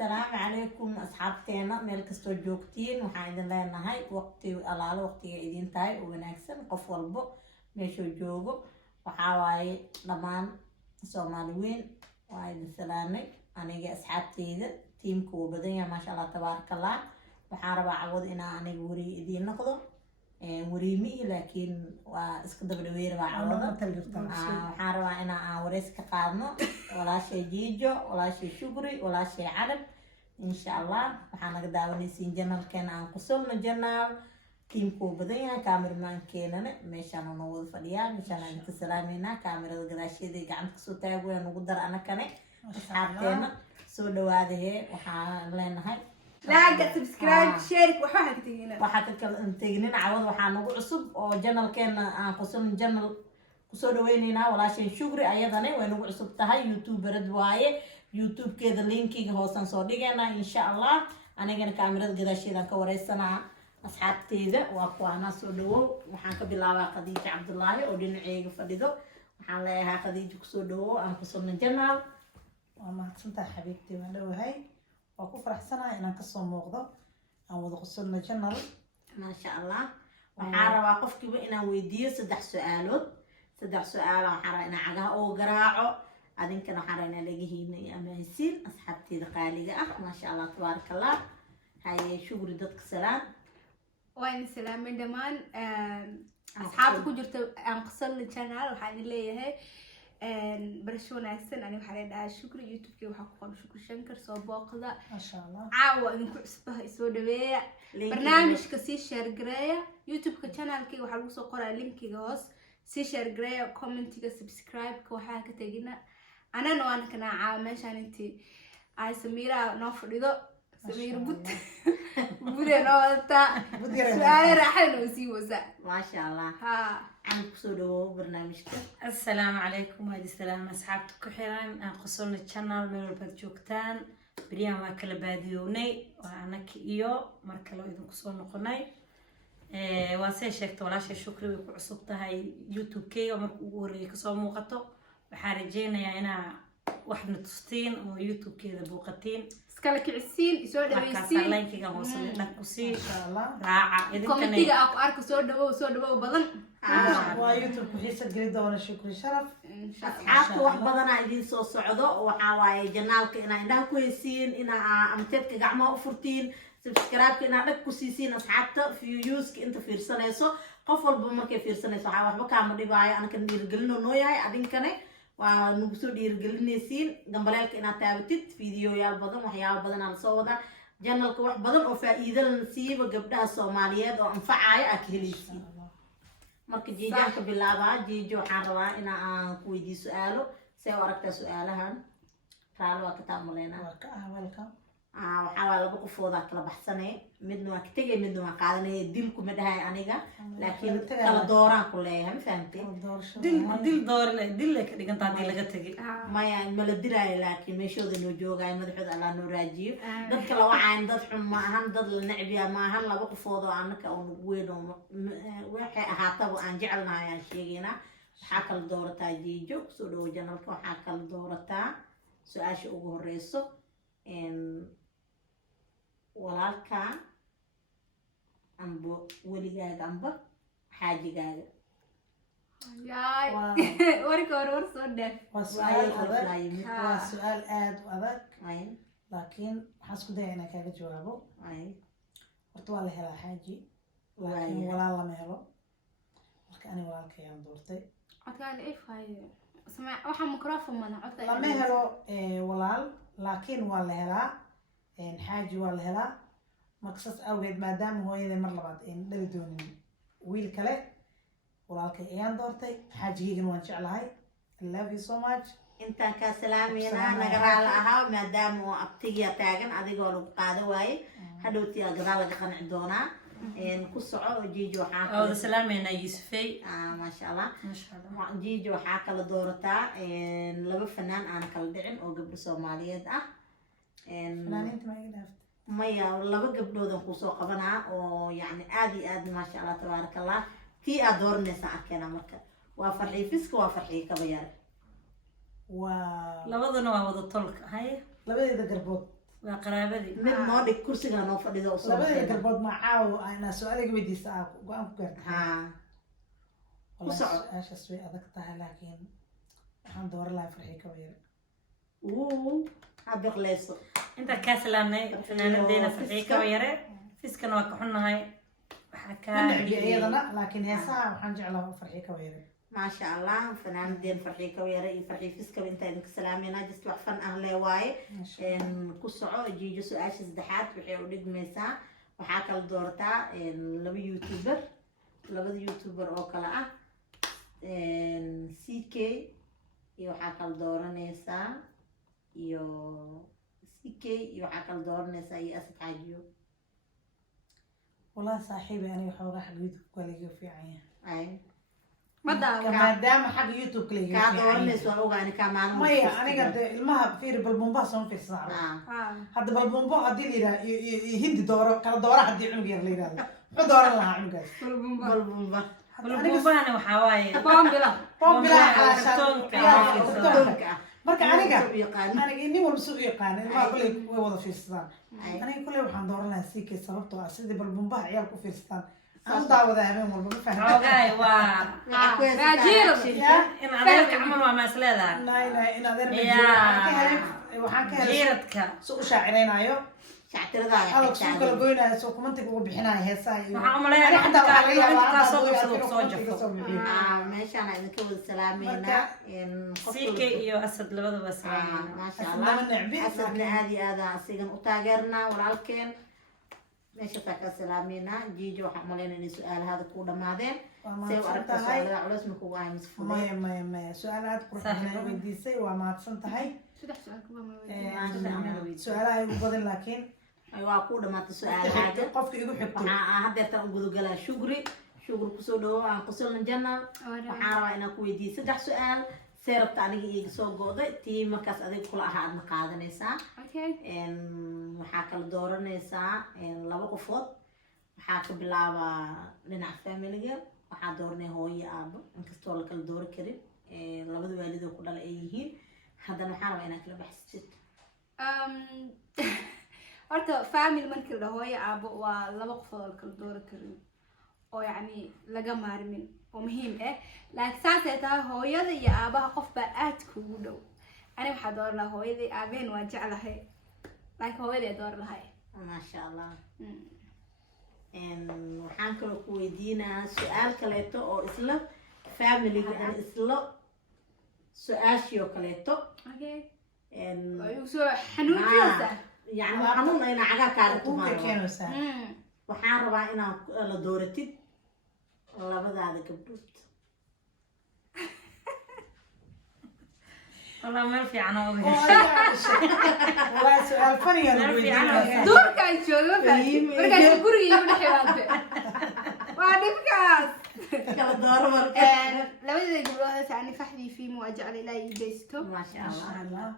السلام عليكم أصحابتنا ملك استوجوكتين وحايدين لنا هاي وقتي ألالو وقتي إيدين تاي ونكسن قف والبو ميشو جوجو وحاواي لمان سومالوين وعيد سلامي أنا جا أصحابتي إذا تيمكو وبدنيا ما شاء الله تبارك الله وحاربا عوض إنا أنا وري إيدين نقضو وريمي لكن واسكدب الوير وعوضة وحاربا إنا وريسك قادنو ولا شيء جيجو ولا شيء شكري ولا شيء عرب إن شاء الله وحنا قداوني سين جنال كان عن قصولنا جنال تيمكو بدينا كامير مان كيننا مشان نوض فليا مشان نك سلامينا كاميرا قداشي دي قعدت كسو تاغو نقدر أنا كني أصحابتنا سو دواده وحنا لنا هاي لايك سبسكرايب شير وحاجة تجينا وحاجة تجينا عوض وحنا عصب وجنال كان عن قصولنا جنال kusoo dhaweynayna walaashay shukri ayadana way nagu cusub tahay youtuberad waaye youtube-keeda linkiga hoosan soo dhigayna insha Allah anigana kaamirada gadaasheeda ka wareysanaa asxaabteeda waa kuwaana soo dhawow waxaan ka bilaabaa Khadiija Cabdullaahi oo dhinacayga fadhido waxaan leeyahay Khadiija kusoo dhawow aan kusoo janaal waa mahadsantahay xabiibti waan dhawahay waa ku faraxsanahay inaan ka soo muuqdo aan wada kusoo janaal ma sha Allah waxaan rabaa qofkiiba inaan weydiiyo 3 su'aalood 3 سؤال وحنا إن عجها أو جراعه بعدين كنا حرينا لجهينا يا مهسين أصحابتي دقالي ما شاء الله تبارك الله هاي شو ردتك سلام وين سلام من دمان أصحابك وجرت أنقصر القناة وحنا اللي هي برشونا أحسن أنا وحنا شكر يوتيوب كي وحقهم شكر شنكر صوباق ذا ما شاء الله عاوة إنكم عصبها يسود بيع برنامج كسي شير قراية يوتيوب كقناة كي وحنا وصل قرأ لينك جاهز سي شير قراية كومنت سبسكرايب كوحاجة تجينا أنا نوأنا كنا عامشان أنتي عاي سميرة نافردو سمير بود بودي نوأتا سؤال راح نوسي ما شاء الله ها عن قصدو برنامجك السلام عليكم هذه السلام أصحابتك حيران قصرنا الشانل من البرجوكتان بريان ما كلا باديوني وأنا كيو مركلو إذا قصرنا قناي واسي شكت ولا شيء شكري وعصبتها هاي يوتيوب كي ومركوري كسو موقتو وحارجينا يا أنا واحد نتصتين ويوتيوب كذا بوقتين سكالك عسين يسود ويسين لاين كي قام وصل لك وسي ما شاء الله راعة إذا كان كومنتيga أكو أرك سود بدن ويوتيوب وحيسة قريدة ولا شكري شرف أصحابك wax badan ay idin soo socdo waxa waaye janaalka ina indhaha ku heysiin ina amteedka gacmaha u furtiin subscribe ina dhag ku siisiin asxaabta views inta fiirsanayso qof walba markay fiirsanayso waxa waxba kaama dhibaayo anaka dhiirigelino noo yahay adinkane waa nagu soo dhiirigelinaysiin gambaleelka ina taabatid fiidiyoyaal badan waxyaabo badan aan soo wada janaalka wax badan oo faa'iido leh siiba gabdhaha Soomaaliyeed oo anfacaya aad helisiin marka jiijaan ka bilaabaa jiijo waxaan rabaa in aan ku weydiiyo su'aalo si aad aragtaa su'aalahan raalo waa ka taamuleena welcome waxaa waa laba qofooda kala baxsanay midna waa ka tagay midna waa qaadanay dilku ma dhahay aniga laakiin kala dooraan ku leeyahay ma fahamtay dil door dil ka dhiganta hadii laga tagay maya ma la diraayo laakiin meeshooda noo joogay madaxooda Allah noo raajiyo dadka la wacaan dad xun ma ahan dad la nacbiya ma ahan laba qofood oo anaka oo weyn oo waxay ahaataba aan jecelnahay aan sheegayna waxaa kala doorataa jiijo soo dhawo janalka waxaa kala doorataa su'aasha ugu horeyso walaalka ambo weligaaga amba xaajigaaga yaay warka war soo dheef waa su'aal aad u adag laakiin waxaan isku dayaa inaan kaaga jawaabo horta waa la helaa xaaji laakiin walaal lama helo marka aniga walaalkayaan doortay codkaan ifaayo سمع واحد ميكروفون ما نعطي لما هلو ولال لكن ولا هلا حاجة ولا هلا مقصص أوجد ما دام هو إذا مر لبعض إن بدون ويل كله ولكن أيام دورتي حاجة يجي نوانش على هاي love you so much أنت كسلامينا نقرأ لها ما دام أبتيجي تاجن أديك ولو قاعدة واي هدوتي أقرأ لك قنع دونا كسرعة جيجو حاكل أو سلامينا يوسفي ما شاء الله ما شاء الله جيجو حاكل دورتا لبا فنان أنا كل دعم أو قبل سوماليات فنانين أنت ما يقدرت مايا لبا قبل ذا قصة قبنا أو يعني آدي ما شاء الله تبارك الله في أدور نساء كنا مركب وفرحي فيسك وفرحي كبيار لبضنا ووضع طلق هاي لبضي ذا قربوت waa qaraabadii mid noo dhig kursigaa noo fadhida usoo labadii garbood ma caawo inaa su-aaliga weydiista aa go-aan ku gaarta haa wallahi soco. su-aashaas way adag tahay laakiin waxaan dooran lahaa farxii ka weyr ha biqleyso inta kaa salaamnay fanaanadeena farxii kaba yare fiskana waa ka xunnahay waxaa kaa manacbi iyadana laakiin heesaha waxaan jeclaa farxii ka weyr maasha allah fanaanadeen farxii ka yare iyo farxii fiskaba intaa idinka salaameynaa just wax fan ah lee waaye ku soco jiijo su-aasha saddexaad waxay u dhigmaysaa waxaa kala doorataa laba youtuber labada youtuber oo kale ah CK iyo waxaa kala dooranaysaa iyo CK iyo waxaa kala dooranaysaa iyo Asad Xaajiyo wallahi saaxiibi aniga xoogaa xagga youtube kaliga fiican yahay ay maadaama xagga youtube kaliga kaa dooranayso waa ogaani kaa maalin maya aniga de ilmaha fiiri balbumbaha soo fiirsadaa hadda balbumbo haddii la yidhaha iyo hindi dooro kala doora haddii cunug yar la yidhahdo muxuu dooran lahaa cunugaas balbumba balbuubahana waxaa waaye marka aniga nin walba si u yaqaana ilmaha kuley way wada fiirsadaan aniga kuley waxaan dooran lahaa CK sababtoo ah sidii balbumbaha ciyaal ku fiirsataan aan u daawada habeen walba ma fahmi xoogaay waa in adeerka camal waa maas leedahay nay in adeer waxaan ka helay jiiradka si u shaaciraynayo shactiradaaya adag suu kala goynaayo soo kumantiga ugu bixinayo heesaha iyo waxaan umaleeyaa intaa soo qabsado soo jafo meeshaana idinka wada salaameynaa CK iyo Asad labadaba salaameynaa maasha allah asadna aad iyo aad aan asigan u taageernaa walaalkeen meesha taa ka salaameynaa jiijo waxaan umaleynaa inay su-aalahaada ku dhamaadeen say u aragtaa su-aalaha culeys ma kugu ahay mise fuday maya su-aal aad qurux badan weydiisay waa mahadsan tahay su-aalaha igu badan laakiin waa ku dhamaatay su-aalahaada qofka igu xigto waxaa hadeertaan u gudagalaa shugri kusoo dhawo aan qusulna janal waxaan rabaa inaan ku weydiiyo 3 su-aal see rabta aniga iiga soo go'day tii markaas adiga kula ahaa aadna qaadanaysaa waxaa kala dooranaysaa 2 qofood waxaa ka bilaabaa dhinaca familiga waxaa dooranaya hooyo aabo inkastoo la kala doori karin labada waalidoo ku dhala ay yihiin haddana waxaan rabaa inaad kala baxsatid horta family markii la hooyo aabo waa 2 qofood oo kala doori karin oo yacni laga maarmin oo muhiim ah laakiin saasay tahay hooyada iyo aabaha qof baa aad kugu dhow aniga waxaa dooran lahaa hooyadii aabaheen waa jeclahay laakiin hooyaday dooran lahay maasha allah waxaan kaloo ku weydiinaa su-aal kaleeto oo isla familiga isla su-aashii oo kaleeto soo xanuunjiyasa yani xanuun ayna cagaa kaaga tumaano keenaysaa waxaan rabaa inaad la dooratid labadaada gabdhood والله ما في عنا والله سؤال فني يا دورك أي شو ما فاهم بركة سكوري يبون حيوانات وعندك كلا دور مرة لو إذا يقولوا ثاني فحدي في مواجهة على لا يجيستو ما شاء الله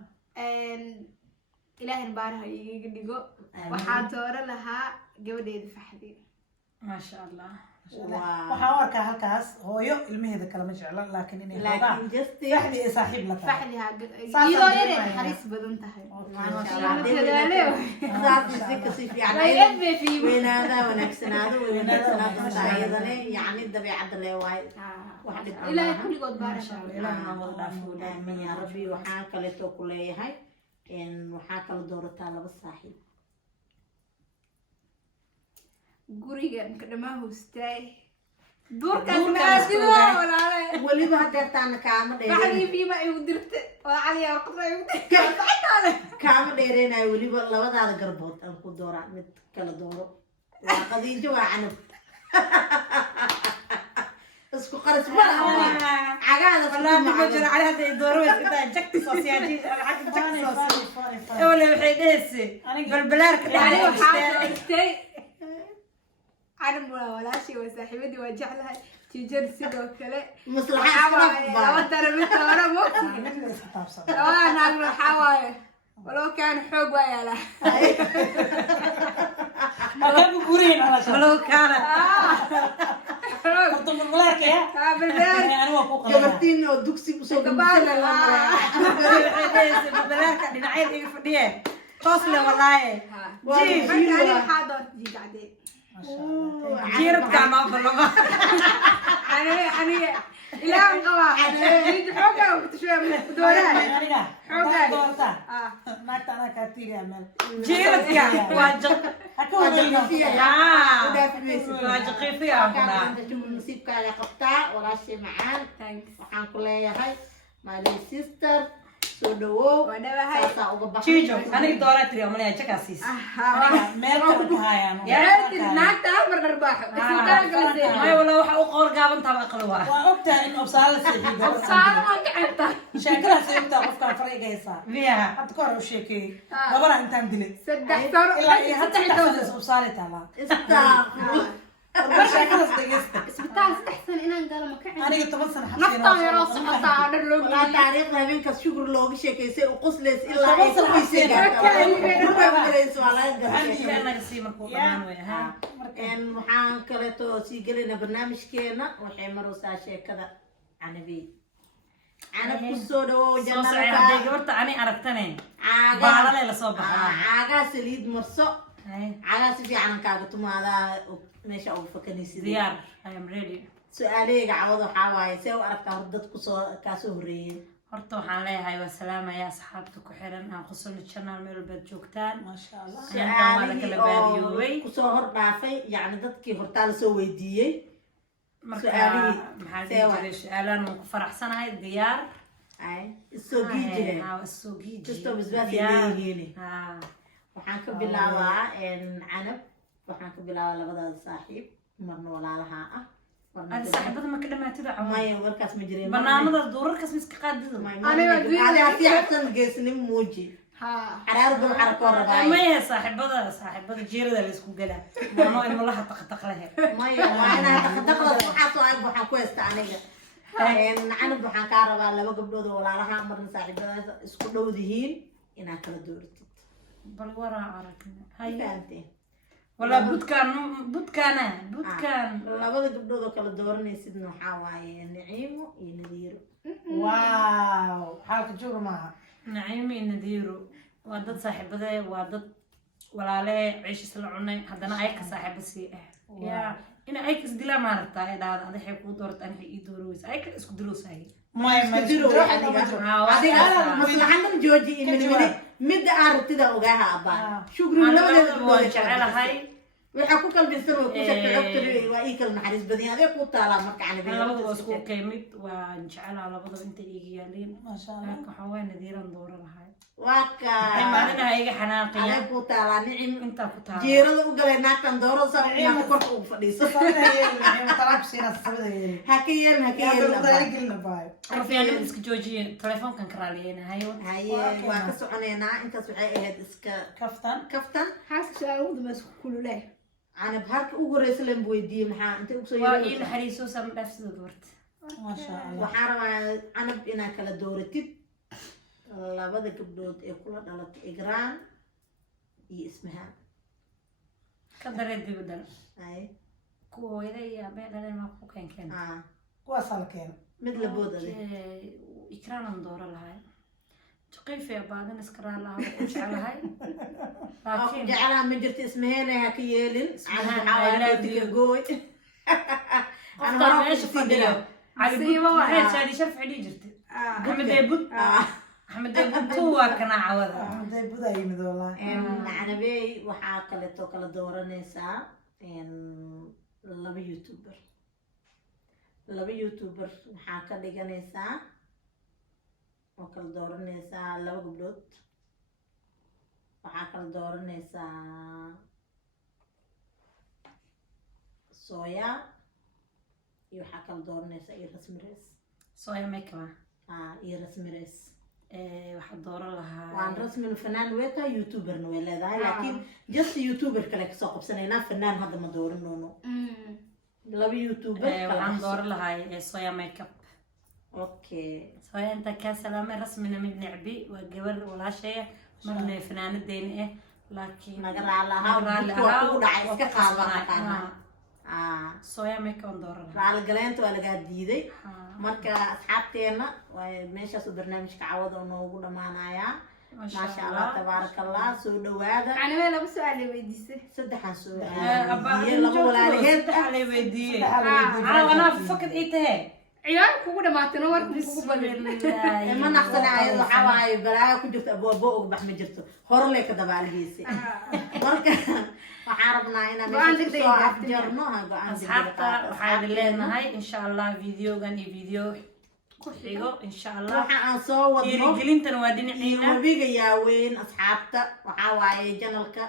إلهي نبارها يقدقوا وحاطورة لها جودة فحدي ما شاء الله waxaan u arkaa halkaas hooyo ilmaheeda kalama jecla laakiin inay hoogaan faxdi ee saaxiib la tahay faxdi iyadoo yareen xariis badan tahay weynaada wanaagsanaado weynaada yani dabeecadda lee waayo ilaahay kulligood baarasha ilaahay wada dhaafo aamin yaa rabbi waxaan kaleeto ku leeyahay waxaa kala doorataa 2 saaxiib guriga kadhamaa hoostay duurkaas maasido walaale waliba hadeertaana kaama dheereen baxdii fiima ay u dirtay oo cali yaa qofay u dirtay kaama dheereenay waliba labadaada garbood aan ku dooraa mid kala dooro waa qadiijo waa canab isku qaras ma cagaada والله ما جرى على هذا الدور وإذا جك سوسياجي العكس جك سوسياجي ولا وحيد هسه بالبلارك يعني وحاجة أنا ولا شيء وساحبتي وجعلها تجر سيدو كله مصلحة أنا ترى مثل أنا مو أنا أقول حواي ولو كان حب ويا لا ما كان بقولين على شيء ولو كان قلت بالبلارك يا بالبلارك أنا وفوق جبتين ودكسي بسوق كبار لا بالبلارك دينا عيل يفديه توصل والله أنا حاضر جيد عدي ما شاء الله جيرت كان أبلغ أنا إلى أن قواعد جيد حوجة وتشوي من دوران aniga Xoogay. doorta naagta anaa kaa tiiri amal جيرت كان واجق ha ka wadayno واجقي فيها nasiibkaaga qabtaa walaashay macaan waxaan ku leeyahay my sister soo dhawow ودبها saasaa uga تيجو baxay أنا دورة تري أمني أجاك أسيس meel kale ka hayaan ناقة أمر نرباح ما والله وح أقول قابل تبع قلوة waa ogtahay in obsaala seexiida صار ما كعبتها sheekadaas ay ogtahay qofkaan fariga haysaa فيها hadda ka hor u sheekeeyey gabadha intaan dilay سدح صار ilaa iyo hadda xitaa obsaale taalaa istaaqfir warba sheekadaas dhegeysta اسبتال استحسن إن قال ما كعب aniga 10 sano نفطة يا راس قطع على اللوجي walaa taariikhda habeenkaas shukur looga sheekaysay u qosleys ilaa Toban ay sano ku xabseen. waa laga garay كأنك سيمر كوبان ويا waxaan kaleeto sii gelaynaa barnaamijkeena waxay maraysaa sheekada canabi canab ku soo dhawow soo jannada socay hadday gabarta ani aragtane baalale la soo baxaa caagaa saliid marso Hay, caagaa si fiican kaaga tumaadaa meesha ugu fakanaysid diyaar I am ready su-aalahayga cawada waxaa waaye see u aragtaa hor dad kaa soo horreeyeen horta waxaan leeyahay waa salaamaya asxaabta ku xiran aan qusulna channel meel walbaad joogtaan maasha allah intaan waa la kala baadiyoobay kusoo hor dhaafay yacni dadkii hortaa lasoo weydiiyey marka Su'aalihii, maxaa see waa? dhihi jiray su-aalaan waan ku faraxsanahay diyaar ay isoo gii jireen isoo gii kastoo basbaasay leeyihiin haa waxaan ka bilaabaa canab waxaan ka bilaabaa labadaada saaxiib marna walaalaha ah adi saaxiibada ma ka dhamaatid oo camal maya warkaas ma jireen banaanada duurarkaas miska qaadido si xabsan geesnin muuji ها xaraarada waxaa koo rabaa maya saaxiibada jeerada la isku galaa mano ilmo laha taqtaq lehe maya waa inaa daqdaqda waxaas oo ayb waxaan ku haysta aniga canab waxaan kaa rabaa laba gabdhood oo walaalaha marna saaxiibadaas isku dhowdihiin inaad kala dooratid bal waraa aragna hay fahamteen wala budkaana labada gabdhood oo kala dooranaysidna waxaa waaye naciimo iyo nadiiro waaw xaalka jooga maaha naciimi nadiiro waa dad saaxiibade waa dad walaale ciish isla cunay haddana ayaka saaxiibo sii ah yaa ina ayka isdilaan maaragtaa ay dhahda adaxay kuu doorata anaxay ii dooroweysa ayka isku dilowsahay maya ma diro adiga waa maslaxadan jooji iyo midmine midda aad rabtida ogaaha abbaa shukri labadeeda waa gabdhood jecelahay waxaa ku kalbinsan oo ku sheegtay xogta waa ii kala naxariis badan adee ku taalaa marka labada waa isku keymid waan jecelaa labadaba intay iga yaaliin maasha allah laakiin waxaan waa nadiiran dooro lahay waa ka maalinaha iga xanaaqiya adee ku taalaa nicim intaa ku taala jeerada u galay naagtan dooro sabinaaka korka ugu fadhiiso ha ka yeelin ha ka yeelin abbaa rafyaanimada iska joojiye telefoonkan ka raaliyeyna hayo haye waa ka soconeynaa intaas waxay ahayd iska kaftan kaftan حاسس سؤال وضع بس كله له canab halka ugu horeysa leen weydiiyey maxaa intay ugu soo waa ii yeeray naxariiso sama dhaafsida gabarta maasha allah waxaan rabaa canab inaad kala dooratid labada gabdhood ee kula dhalatay igraan iyo ismahaan ka daree dibadal haye kuwa hooyada iyo aabee dhaleen maa ku keenkeen kuwaasaa la keena mid labood ade ikraanan dooro lahay jaqiifi abaadan iska raalaha ku jecelahay laakiin jecelaha ma jirto ismaheena ha ka yeelin Ismahaan, canab I love waxaa you. gooy qofka meesha fadhiyo cali Nasiibo bud waay. waxay shaadi sharaf xidhi jirtay axmed eebud axmed eebud tu waa kana cawada haday budaa yimid wallaahi canabey waxaa kaleeto kala dooranaysaa laba youtuber waxaa ka dhiganaysaa oo kala dooranaysaa laba gabdhood waxaa kala dooranaysaa sooya iyo waxaa kala dooranaysaa iyo rasmires sooya makeup iyo rasmires waxaa dooro lahaa waan rasmin fanaan weeta youtuberna way leedahay laakiin just youtuber kale kasoo qabsanaynaa fanaan hadda ma dooran doono laba youtuber waxaan dooro lahay sooya makeup okay sooya inta kaa salaamay rasmina mid necbi waa gabar walaashaya marna fanaanadeeni ah laakiin naga raali ahaa kugu dhacay iska qaadana sooya makeup aan dooro lahaa raali galeenta waa lagaa diiday marka asxaabteena meeshaas barnaamijka cawada oo noogu dhamaanayaa ما شاء الله تبارك الله سو دوادا أنا ما لابس على ويديسه سدحان سو أبا يلا ولا لهيد على ودي أنا أنا فكر إيه تهي عيال كودا ما تنور كودا ما نحصل عايز حواي بلا كنت ابو ابو بح ما جرتو هور لك دباليسي marka waxaan rabnaa inaan soo afjarno asxaabta waxaan leenahay insha Allah videogan iyo video ku xigo insha Allah waxa aan soo wadno dhiirigelintan waa dhinaciina wabiga yaaweyn asxaabta waxa waaye channelka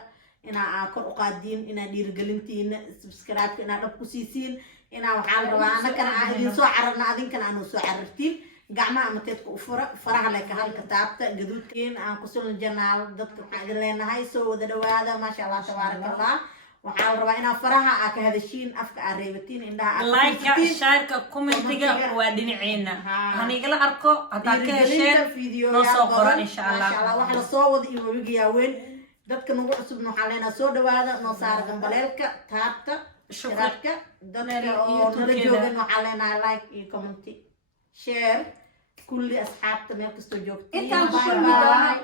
inaa kor u qaadiin inaa dhiirigelintiina subscribe inaa dhab ku siisiin inaa waxaan rabaa anakana aan idin soo cararna adinkana aan soo carartiin gacmaha ama teedka u fura faraha leh ka halka taabta gaduudkeen aan ku soo janaal dadka waxaan idin leenahay soo wada dhawaada ma sha Allah tabarakallah waxaan rabaa inaa faraha ka hadashiin afka aan reebatiin indhaha like share commentiga waa dhinaciina hanigala arko hadaa ka hesheen noo soo qoro insha Allah wax la soo wada iyo wabiga yaaweyn dadka nagu cusubna waxaan leenahay soo dhawaada noo saara gambaleelka taabta shukranka dadka oo nala joogan waxaan leenahay like iyo comment share kulli asxaabta meel kastoo joogtiin intaan ku kulmi doonaa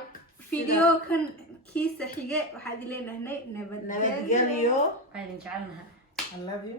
video kan kiisa xige waxaad ileenahay nabadgelyo nabadgelyo aydan jecelnahay I love you.